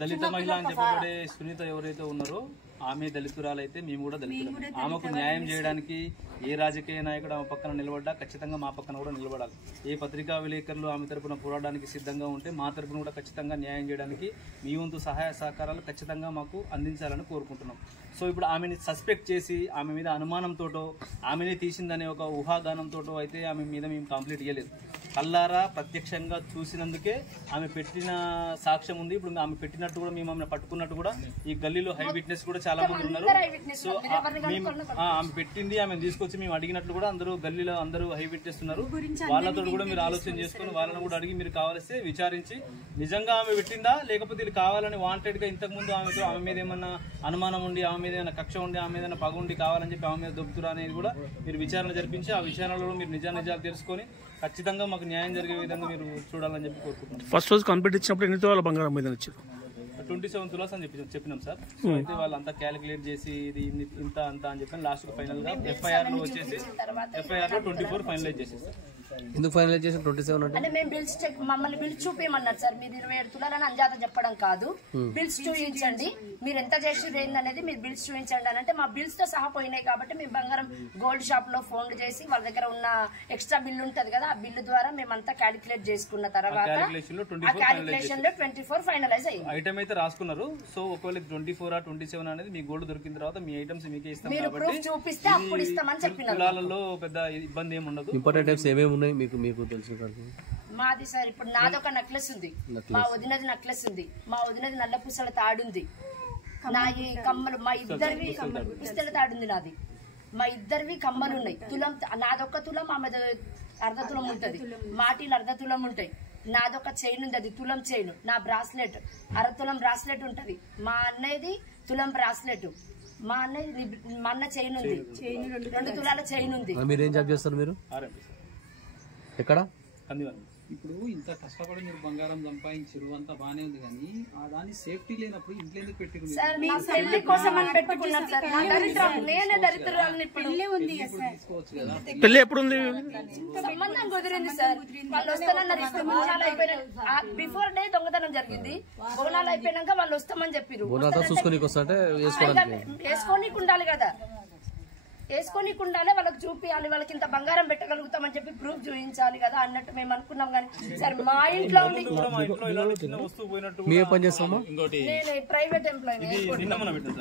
దళిత మహిళ అని చెప్పబడే సునీత ఎవరైతే ఉన్నారో ఆమె దళితురాలైతే మేము కూడా దళితులు. ఆమెకు న్యాయం చేయడానికి ఏ రాజకీయ నాయకుడు ఆమె పక్కన నిలబడ్డా ఖచ్చితంగా మా పక్కన కూడా నిలబడాలి. ఏ పత్రికా విలేకరులు ఆమె తరపున పోరాడడానికి సిద్ధంగా ఉంటే మా తరపున కూడా ఖచ్చితంగా న్యాయం చేయడానికి మీ వంతు సహాయ సహకారాలు ఖచ్చితంగా మాకు అందించాలని కోరుకుంటున్నాం. సో ఇప్పుడు ఆమెని సస్పెక్ట్ చేసి ఆమె మీద అనుమానంతోటో ఆమెనే తీసిందనే ఒక ఊహాగానంతోటో అయితే ఆమె మీద మేము కంప్లీట్ చేయలేదు. కల్లారా ప్రత్యక్షంగా చూసినందుకే ఆమె పెట్టిన సాక్ష్యం ఉంది. ఇప్పుడు ఆమె పెట్టినట్టు కూడా మేము ఆమె పట్టుకున్నట్టు కూడా ఈ గల్లీలో హై విట్నెస్ కూడా చాలా మంది ఉన్నారు. సో ఆమె పెట్టింది ఆమె తీసుకొచ్చి మేము అడిగినట్లు కూడా అందరూ గల్లీలో అందరూ హై విట్నెస్ ఉన్నారు. వాళ్ళతో కూడా మీరు ఆలోచన చేసుకుని వాళ్ళని కూడా అడిగి మీరు కావాల్సి విచారించి నిజంగా ఆమె పెట్టిందా లేకపోతే ఇది కావాలని వాంటెడ్ గా ఇంతకు ముందు ఆమె మీద ఏమన్నా అనుమానం ఉండి ఆమె మీద ఏమైనా కక్ష ఉండి ఆమె మీద పగ ఉండి కావాలని చెప్పి ఆమె మీద దొబ్బుతురా అనేది కూడా మీరు విచారణ జరిపించి ఆ విచారణలో మీరు నిజాలు తెలుసుకొని ఖచ్చితంగా మాకు న్యాయం జరిగే విధంగా మీరు చూడాలని చెప్పి కోరుకుంటున్నాం. ఫస్ట్ రోజు కంప్లీట్ ఇచ్చినప్పుడు ఎన్ని తులాల బంగారం మీద ఇచ్చారు? 27 తులాస్ అని చెప్పినాం సార్. సో అయితే వాళ్ళంతా క్యాలిక్యులేట్ చేసి ఇది ఇంత అంత అని చెప్పి లాస్ట్ ఫైనల్ గా ఎఫ్ఐఆర్ లో వచ్చేసి ఎఫ్ఐఆర్ లో 24 ఫైనలైజ్ చేసేసారు. ఎందుకు ఫైనలైజ్ చేసిన 27 అంటే మేము బిల్స్ చెక్ మమ్మల్ని బిల్స్ చూపించమన్నారు సార్. మీరు 27 తులాలని అంజాత చెప్పడం కాదు, బిల్స్ చూపించండి, మీరు ఎంత చేసి ఏందనేది మీరు బిల్స్ చూపించండి అని అంటే మా బిల్స్ తో సహా పోయినాయి. కాబట్టి మేము బంగారం గోల్డ్ షాప్ లో ఫోన్ చేసి వాళ్ళ దగ్గర ఉన్న ఎక్స్ట్రా బిల్ ఉంటది కదా, ఆ బిల్లు ద్వారా మేమంతా క్యాలిక్యులేట్ చేసుకున్న తర్వాత ఆ క్యాలిక్యులేషన్ లో 24 ఫైనలైజ్ అయ్యింది. ఐటమ్ అయితే రాసుకున్నారు. సో ఒకవేళ 24 or 27 అనేది మీ గోల్డ్ దొరికిన తర్వాత మీ ఐటమ్స్ మీకే ఇస్తాం కాబట్టి చూపిస్తే అప్పుడు ఇస్తామని చెప్పినారు. తులాలలో పెద్ద ఇబ్బంది ఏమి ఉండదు. ఇంపార్టెంట్ ఐటమ్స్ ఏమేమి ఉన్నాయి మీకు తెలిసిన? మాది సార్ ఇప్పుడు నాదొక నెక్లెస్ ఉంది, మా వదినది నెక్లెస్ ఉంది, మా వదినది నల్ల పూసల తాడుంది, నా ఈ కమ్మలు మా ఇద్దరివి పిస్తల తాడుంది నాది, మా ఇద్దరివి కమ్మలు ఉన్నాయి. తులం నాదొక్క తులం ఆమెది అర్ధ తులం ఉంటది, మాటీలు అర్ధ తులం ఉంటాయి. నాదొక చైన్ ఉంది, అది తులం చైన్. నా బ్రాస్లెట్ అరతులం బ్రాస్లెట్ ఉంటది. మా అన్నయ్యది తులం బ్రాస్లెట్, మా అన్న చైన్ ఉంది, 2 తులాల చైన్ ఉంది. మీరేం జాబ్ చేస్తారు? మీరు ఎక్కడ? ఇప్పుడు ఇంత కష్టపడి మీరు బంగారం సంపాదించారు, అంతా బానే ఉంది, కానీ ఆ దాని సేఫ్టీ లేనప్పుడు ఇంట్లో ఎందుకు పెట్టారు? పెళ్లి కోసం అని పెట్టుకున్నాను సార్. నేనే దరిద్రాలని పెళ్లి ఎప్పుడు ఉంది? సంబంధం కుదిరింది సార్. వాళ్ళు వస్తానన్నారు. బోనాలు అయిపోయినా బిఫోర్ డే దొంగతనం జరిగింది. బోనాలు అయిపోయినాక వాళ్ళు వస్తామని చెప్పారు. వేసుకోనికి ఉండాలి కదా, వేసుకోనికి ఉండాలి, వాళ్ళకి చూపించాలి, వాళ్ళకి ఇంత బంగారం పెట్టగలుగుతామని చెప్పి ప్రూఫ్ చూపించాలి కదా అన్నట్టు మేము అనుకున్నాం. కానీ సార్ మా ఇంట్లో మేము పని చేస్తామా? నేను ప్రైవేట్ ఎంప్లాయీ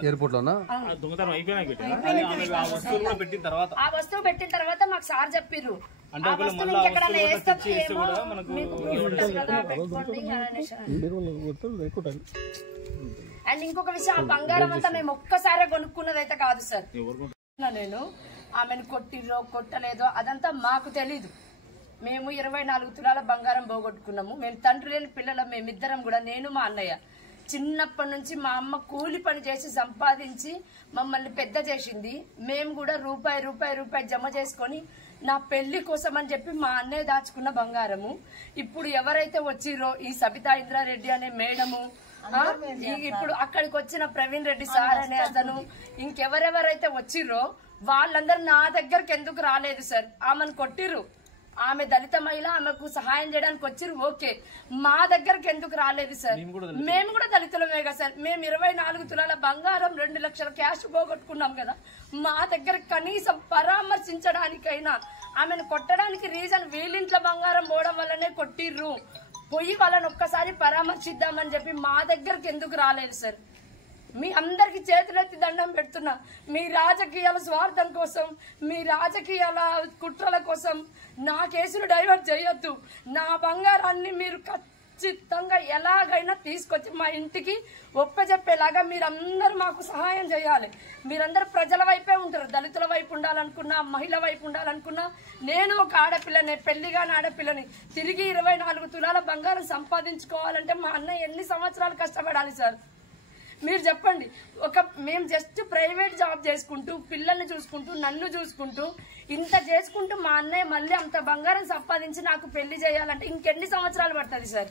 ఎయిర్పోర్ట్ లోనా? ఆ వస్తువు పెట్టిన తర్వాత మాకు సార్ చెప్పిర్రు ఆ వస్తువు ఇంకెక్కడైనా వేస్తామో మీకు ప్రూఫ్ ఉంటుంది కదా పెట్టుకోండి అనేసి. అండ్ ఇంకొక విషయం, ఆ బంగారం అంతా మేము ఒక్కసారే కొనుక్కున్నది అయితే కాదు సార్. నేను ఆమెను కొట్టిర్రో కొట్టలేదో అదంతా మాకు తెలీదు. మేము 24 తులాల బంగారం పోగొట్టుకున్నాము. మేము తండ్రి లేని పిల్లలం, మేమిద్దరం కూడా, నేను మా అన్నయ్య. చిన్నప్పటి నుంచి మా అమ్మ కూలి పని చేసి సంపాదించి మమ్మల్ని పెద్ద చేసింది. మేము కూడా రూపాయి జమ చేసుకొని నా పెళ్లి కోసం అని చెప్పి మా అన్నయ్య దాచుకున్న బంగారము ఇప్పుడు ఎవరైతే వచ్చిరో ఈ సబితా ఇంద్రారెడ్డి అనే మేడము, ఇప్పుడు అక్కడికి వచ్చిన ప్రవీణ్ రెడ్డి సార్ అనే అతను, ఇంకెవరెవరైతే వచ్చిర్రో వాళ్ళందరూ నా దగ్గరకు ఎందుకు రాలేదు సార్? ఆమెను కొట్టిర్రు, ఆమె దళిత మహిళ, ఆమెకు సహాయం చేయడానికి వచ్చిర్రు, ఓకే, మా దగ్గరకు ఎందుకు రాలేదు సార్? మేము కూడా దళితులమే కదా సార్. మేము 24 తులాల బంగారం 2 లక్షల క్యాష్ పోగొట్టుకున్నాం కదా, మా దగ్గర కనీసం పరామర్శించడానికైనా ఆమెను కొట్టడానికి రీజన్ వీళ్ళింట్లో బంగారం పోవడం వల్లనే కొట్టిర్రు, పోయి వాళ్ళని ఒక్కసారి పరామర్శిద్దామని చెప్పి మా దగ్గరకు ఎందుకు రాలేదు సార్? మీ అందరికి చేతులెత్తి దండం పెడుతున్నా. మీ రాజకీయాల స్వార్థం కోసం, మీ రాజకీయాల కుట్రల కోసం నా కేసులు డైవర్ట్ చేయొద్దు. నా బంగారాన్ని మీరు ఖచ్చితంగా ఎలాగైనా తీసుకొచ్చి మా ఇంటికి ఒప్పజెప్పేలాగా మీరందరూ మాకు సహాయం చేయాలి. మీరందరూ ప్రజల వైపే ఉంటారు. దళితుల వైపు ఉండాలనుకున్నా, మహిళ వైపు ఉండాలనుకున్నా, నేను ఒక ఆడపిల్లని, పెళ్లిగాని ఆడపిల్లని, తిరిగి 24 తులాల బంగారం సంపాదించుకోవాలంటే మా అన్న ఎన్ని సంవత్సరాలు కష్టపడాలి సార్? మీరు చెప్పండి. మేము జస్ట్ ప్రైవేట్ జాబ్ చేసుకుంటూ, పిల్లల్ని చూసుకుంటూ, నన్ను చూసుకుంటూ, ఇంత చేసుకుంటూ మా అన్నయ్య మళ్ళీ అంత బంగారం సంపాదించి నాకు పెళ్లి చేయాలంటే ఇంకెన్ని సంవత్సరాలు పడుతుంది సార్?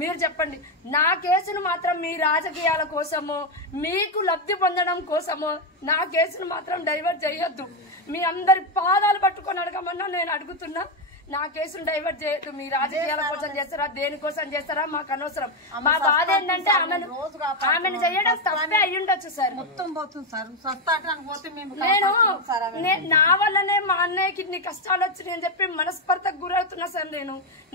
మీరు చెప్పండి. నా కేసును మాత్రం మీ రాజకీయాల కోసమో, మీకు లబ్ధి పొందడం కోసమో నా కేసును మాత్రం డైవర్ట్ చేయొద్దు. మీ అందరి పాదాలు పట్టుకొని అడగమన్నా నేను అడుగుతున్నా. నా కేసును డైవర్ట్ చేయొద్దు. మీ రాజకీయాల కోసం చేస్తారా, దేనికోసం చేస్తారా మాకు అనవసరం. మా బాధ ఏంటంటే ఆమెను చేయడం తప్పే అయి ఉండొచ్చు సార్. మొత్తం పోతుంది సార్. స్వస్థానికి పోతే మేము నా వల్లనే మా అన్నయ్యకి ఇన్ని కష్టాలు వచ్చినాయి అని చెప్పి మనస్పర్ధకు గురవుతున్నా సార్.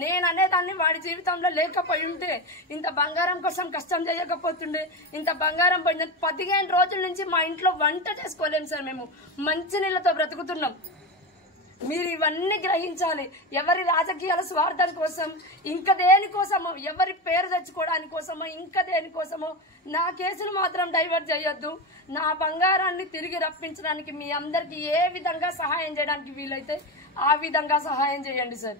నేను అనేదాన్ని వాడి జీవితంలో లేకపోయి ఉంటే ఇంత బంగారం కోసం కష్టం చేయకపోతుండే. ఇంత బంగారం పోయింది. 15 రోజుల నుంచి మా ఇంట్లో వంట చేసుకోలేము సార్. మేము మంచినీళ్ళతో బ్రతుకుతున్నాం. మీరు ఇవన్నీ గ్రహించాలి. ఎవరి రాజకీయాల స్వార్థం కోసం, ఇంకా దేనికోసమో, ఎవరి పేరు తెచ్చుకోవడానికి కోసమో, ఇంకా దేనికోసమో నా కేసును మాత్రం డైవర్ట్ చేయొద్దు. నా బంగారాన్ని తిరిగి రప్పించడానికి మీ అందరికి ఏ విధంగా సహాయం చేయడానికి వీలైతే ఆ విధంగా సహాయం చేయండి సార్.